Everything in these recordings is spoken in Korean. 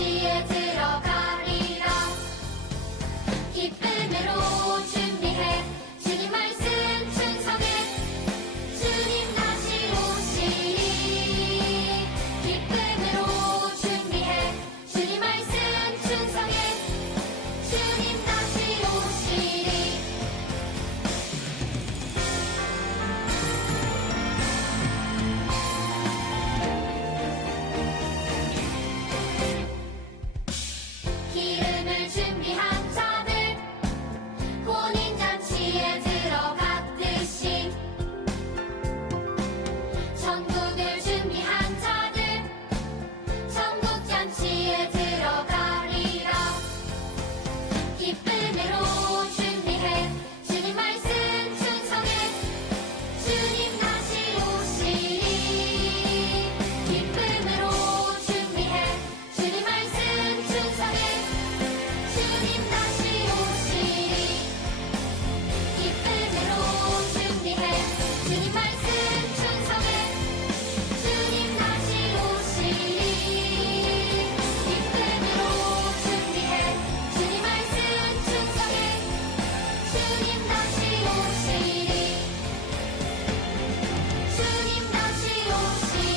잔치에 들어가리라. 기쁨으로 준비해 주님 말씀 충성해 주님 다시 오시리. 기쁨으로 준비해 주님 말씀 충성해 주님 다시 오시리. 기름을 준비한 자들 혼인잔치에 들어갔듯이 천국을 준비한 자들 천국잔치에 들어가리라. 기쁨으로 준비해 주님 말씀 충성해 주님 다시 오시리. 기쁨으로 준비해 주님 말씀 충성해 주님 다시 오시리. 기쁨으로 준비해 주님 말씀 충성해 주님 다시 오시리. 기쁨으로 준비해 주님 말씀 충성해 주님 다시 오시리. 주님 다시 오시리.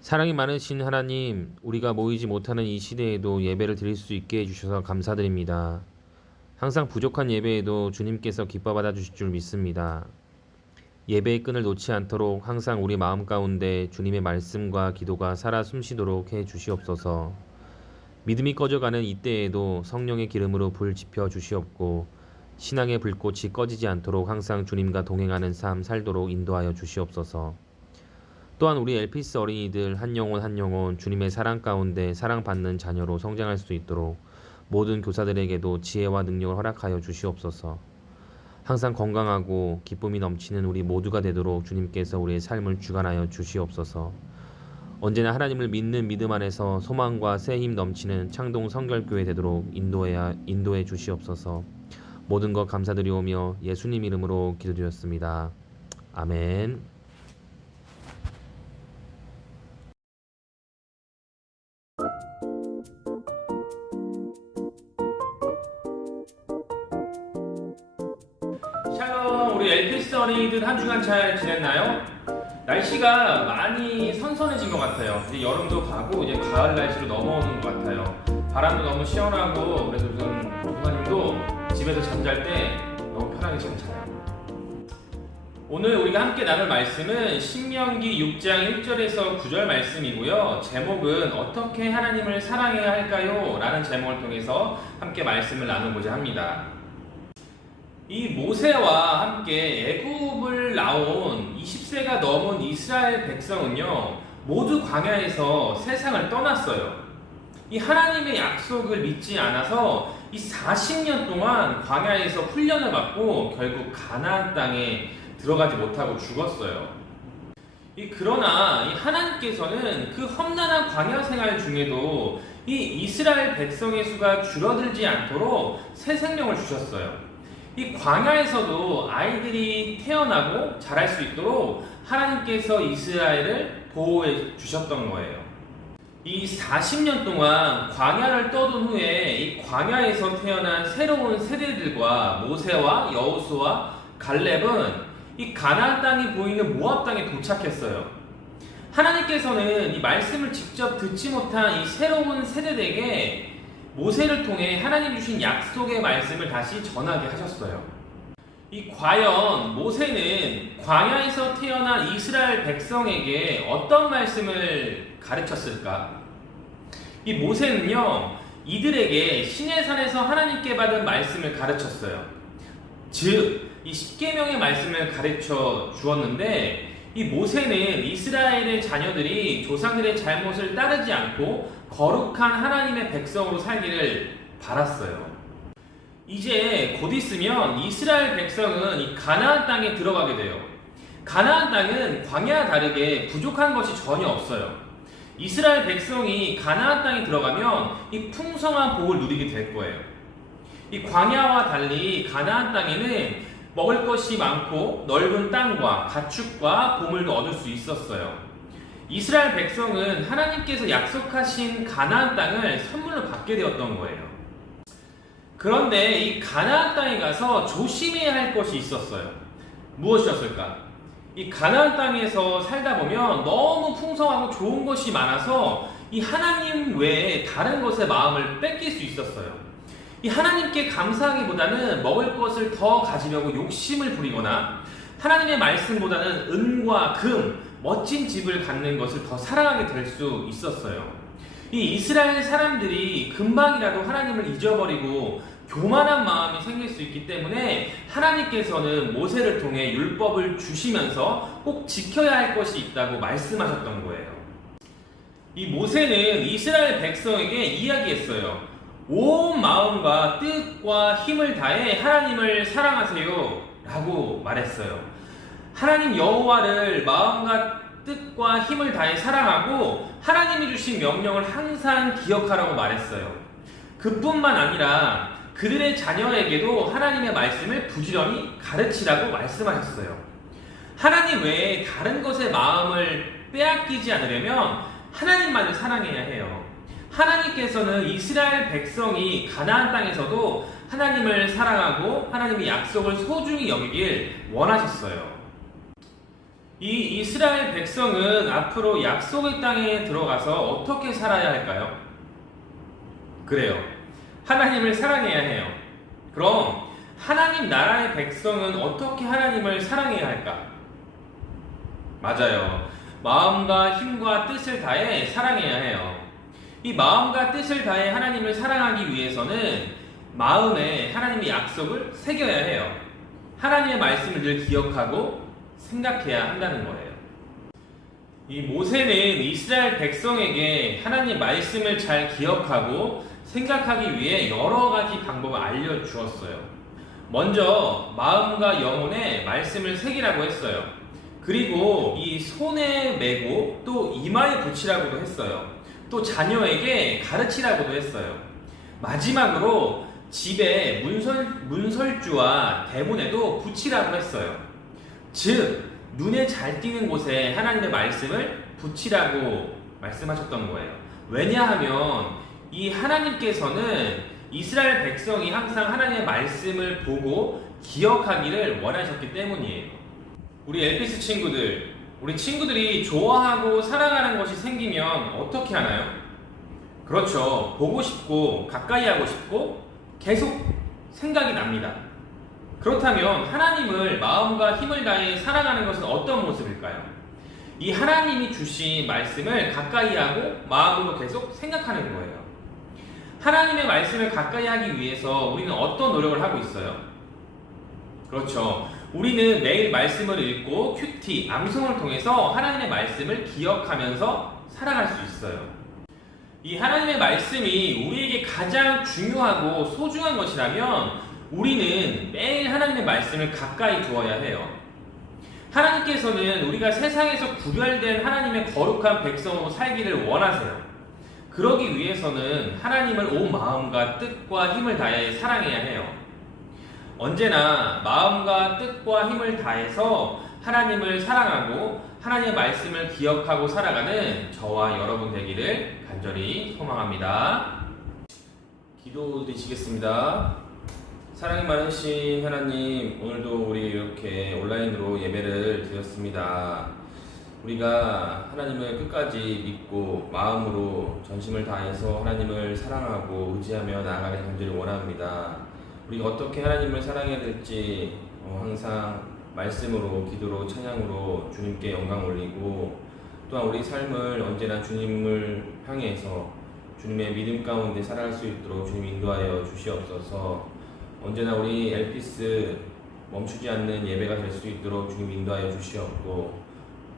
사랑이 많으신 하나님, 우리가 모이지 못하는 이 시대에도 예배를 드릴 수 있게 해주셔서 감사드립니다. 항상 부족한 예배에도 주님께서 기뻐 받아주실 줄 믿습니다. 예배의 끈을 놓지 않도록 항상 우리 마음 가운데 주님의 말씀과 기도가 살아 숨쉬도록 해 주시옵소서. 믿음이 꺼져가는 이때에도 성령의 기름으로 불 지펴 주시옵고 신앙의 불꽃이 꺼지지 않도록 항상 주님과 동행하는 삶 살도록 인도하여 주시옵소서. 또한 우리 엘피스 어린이들 한 영혼 한 영혼 주님의 사랑 가운데 사랑받는 자녀로 성장할 수 있도록 모든 교사들에게도 지혜와 능력을 허락하여 주시옵소서. 항상 건강하고 기쁨이 넘치는 우리 모두가 되도록 주님께서 우리의 삶을 주관하여 주시옵소서. 언제나 하나님을 믿는 믿음 안에서 소망과 새 힘 넘치는 창동 성결교회 되도록 인도해 주시옵소서. 모든 것 감사드리오며 예수님 이름으로 기도드렸습니다. 아멘. 샬롬, 우리 엘피스 어린이들 한 주간 잘 지냈나요? 날씨가 많이 선선해진 것 같아요. 이제 여름도 가고 이제 가을 날씨로 넘어오는 것 같아요. 바람도 너무 시원하고 그래서 우선 조사님도 집에서 잠잘 때 너무 편하게 잘 자요. 오늘 우리가 함께 나눌 말씀은 신명기 6장 1절에서 9절 말씀이고요. 제목은 어떻게 하나님을 사랑해야 할까요? 라는 제목을 통해서 함께 말씀을 나누고자 합니다. 이 모세와 함께 애굽을 나온 20세가 넘은 이스라엘 백성은요, 모두 광야에서 세상을 떠났어요. 이 하나님의 약속을 믿지 않아서 이 40년 동안 광야에서 훈련을 받고 결국 가나안 땅에 들어가지 못하고 죽었어요. 그러나 이 하나님께서는 그 험난한 광야 생활 중에도 이 이스라엘 백성의 수가 줄어들지 않도록 새 생명을 주셨어요. 이 광야에서도 아이들이 태어나고 자랄 수 있도록 하나님께서 이스라엘을 보호해 주셨던 거예요. 이 40년 동안 광야를 떠돈 후에 이 광야에서 태어난 새로운 세대들과 모세와 여호수아, 갈렙은 이 가나안 땅이 보이는 모압 땅에 도착했어요. 하나님께서는 이 말씀을 직접 듣지 못한 이 새로운 세대들에게 모세를 통해 하나님 주신 약속의 말씀을 다시 전하게 하셨어요. 과연 모세는 광야에서 태어난 이스라엘 백성에게 어떤 말씀을 가르쳤을까? 모세는요, 이들에게 시내산에서 하나님께 받은 말씀을 가르쳤어요. 즉, 이 10계명의 말씀을 가르쳐 주었는데, 이 모세는 이스라엘의 자녀들이 조상들의 잘못을 따르지 않고 거룩한 하나님의 백성으로 살기를 바랐어요. 이제 곧 있으면 이스라엘 백성은 이 가나안 땅에 들어가게 돼요. 가나안 땅은 광야와 다르게 부족한 것이 전혀 없어요. 이스라엘 백성이 가나안 땅에 들어가면 이 풍성한 복을 누리게 될 거예요. 이 광야와 달리 가나안 땅에는 먹을 것이 많고 넓은 땅과 가축과 보물도 얻을 수 있었어요. 이스라엘 백성은 하나님께서 약속하신 가나안 땅을 선물로 받게 되었던 거예요. 그런데 이 가나안 땅에 가서 조심해야 할 것이 있었어요. 무엇이었을까? 이 가나안 땅에서 살다 보면 너무 풍성하고 좋은 것이 많아서 이 하나님 외에 다른 것에 마음을 뺏길 수 있었어요. 이 하나님께 감사하기보다는 먹을 것을 더 가지려고 욕심을 부리거나 하나님의 말씀보다는 은과 금, 멋진 집을 갖는 것을 더 사랑하게 될 수 있었어요. 이 이스라엘 사람들이 금방이라도 하나님을 잊어버리고 교만한 마음이 생길 수 있기 때문에 하나님께서는 모세를 통해 율법을 주시면서 꼭 지켜야 할 것이 있다고 말씀하셨던 거예요. 이 모세는 이스라엘 백성에게 이야기했어요. 온 마음과 뜻과 힘을 다해 하나님을 사랑하세요 라고 말했어요. 하나님 여호와를 마음과 뜻과 힘을 다해 사랑하고 하나님이 주신 명령을 항상 기억하라고 말했어요. 그뿐만 아니라 그들의 자녀에게도 하나님의 말씀을 부지런히 가르치라고 말씀하셨어요. 하나님 외에 다른 것에 마음을 빼앗기지 않으려면 하나님만을 사랑해야 해요. 하나님께서는 이스라엘 백성이 가나안 땅에서도 하나님을 사랑하고 하나님의 약속을 소중히 여기길 원하셨어요. 이 이스라엘 백성은 앞으로 약속의 땅에 들어가서 어떻게 살아야 할까요? 그래요. 하나님을 사랑해야 해요. 그럼 하나님 나라의 백성은 어떻게 하나님을 사랑해야 할까? 맞아요. 마음과 힘과 뜻을 다해 사랑해야 해요. 이 마음과 뜻을 다해 하나님을 사랑하기 위해서는 마음에 하나님의 약속을 새겨야 해요. 하나님의 말씀을 늘 기억하고 생각해야 한다는 거예요. 이 모세는 이스라엘 백성에게 하나님 말씀을 잘 기억하고 생각하기 위해 여러 가지 방법을 알려주었어요. 먼저 마음과 영혼에 말씀을 새기라고 했어요. 그리고 이 손에 메고 또 이마에 붙이라고도 했어요. 또 자녀에게 가르치라고도 했어요. 마지막으로 집에 문설주와 대문에도 붙이라고 했어요. 즉 눈에 잘 띄는 곳에 하나님의 말씀을 붙이라고 말씀하셨던 거예요. 왜냐하면 이 하나님께서는 이스라엘 백성이 항상 하나님의 말씀을 보고 기억하기를 원하셨기 때문이에요. 우리 엘피스 친구들, 우리 친구들이 좋아하고 사랑하는 것이 생기면 어떻게 하나요? 그렇죠. 보고 싶고 가까이 하고 싶고 계속 생각이 납니다. 그렇다면 하나님을 마음과 힘을 다해 사랑하는 것은 어떤 모습일까요? 이 하나님이 주신 말씀을 가까이 하고 마음으로 계속 생각하는 거예요. 하나님의 말씀을 가까이 하기 위해서 우리는 어떤 노력을 하고 있어요? 그렇죠. 우리는 매일 말씀을 읽고 큐티, 암송을 통해서 하나님의 말씀을 기억하면서 살아갈 수 있어요. 이 하나님의 말씀이 우리에게 가장 중요하고 소중한 것이라면 우리는 매일 하나님의 말씀을 가까이 두어야 해요. 하나님께서는 우리가 세상에서 구별된 하나님의 거룩한 백성으로 살기를 원하세요. 그러기 위해서는 하나님을 온 마음과 뜻과 힘을 다해 사랑해야 해요. 언제나 마음과 뜻과 힘을 다해서 하나님을 사랑하고 하나님의 말씀을 기억하고 살아가는 저와 여러분 되기를 간절히 소망합니다. 기도드리시겠습니다. 사랑이 많으신 하나님, 오늘도 우리 이렇게 온라인으로 예배를 드렸습니다. 우리가 하나님을 끝까지 믿고 마음으로 전심을 다해서 하나님을 사랑하고 의지하며 나아가는 간절히 원합니다. 우리가 어떻게 하나님을 사랑해야 될지 항상 말씀으로, 기도로, 찬양으로 주님께 영광 올리고 또한 우리 삶을 언제나 주님을 향해서 주님의 믿음 가운데 살아갈 수 있도록 주님 인도하여 주시옵소서. 언제나 우리 엘피스 멈추지 않는 예배가 될 수 있도록 주님 인도하여 주시옵고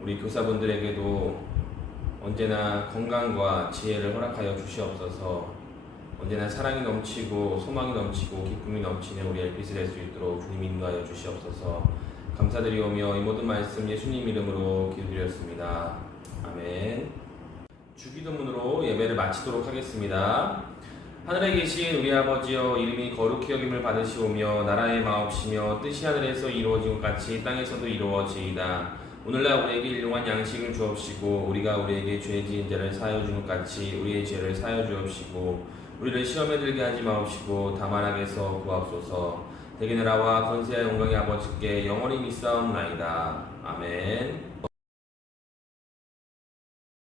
우리 교사분들에게도 언제나 건강과 지혜를 허락하여 주시옵소서. 언제나 사랑이 넘치고 소망이 넘치고 기쁨이 넘치는 우리 엘피스 될 수 있도록 주님 인도하여 주시옵소서. 감사드리오며 이 모든 말씀 예수님 이름으로 기도드렸습니다. 아멘. 주기도문으로 예배를 마치도록 하겠습니다. 하늘에 계신 우리 아버지여 이름이 거룩히 여김을 받으시오며 나라의 마옵시며 뜻이 하늘에서 이루어진 것 같이 땅에서도 이루어지이다. 오늘날 우리에게 일용할 양식을 주옵시고 우리가 우리에게 죄 지은 자를 사하여 주는 것 같이 우리의 죄를 사하여 주옵시고 우리를 시험에 들게 하지 마옵시고 다만 악에서 구하옵소서. 대개 나라와 권세와 영광의 아버지께 영원히 믿사옵나이다. 아멘.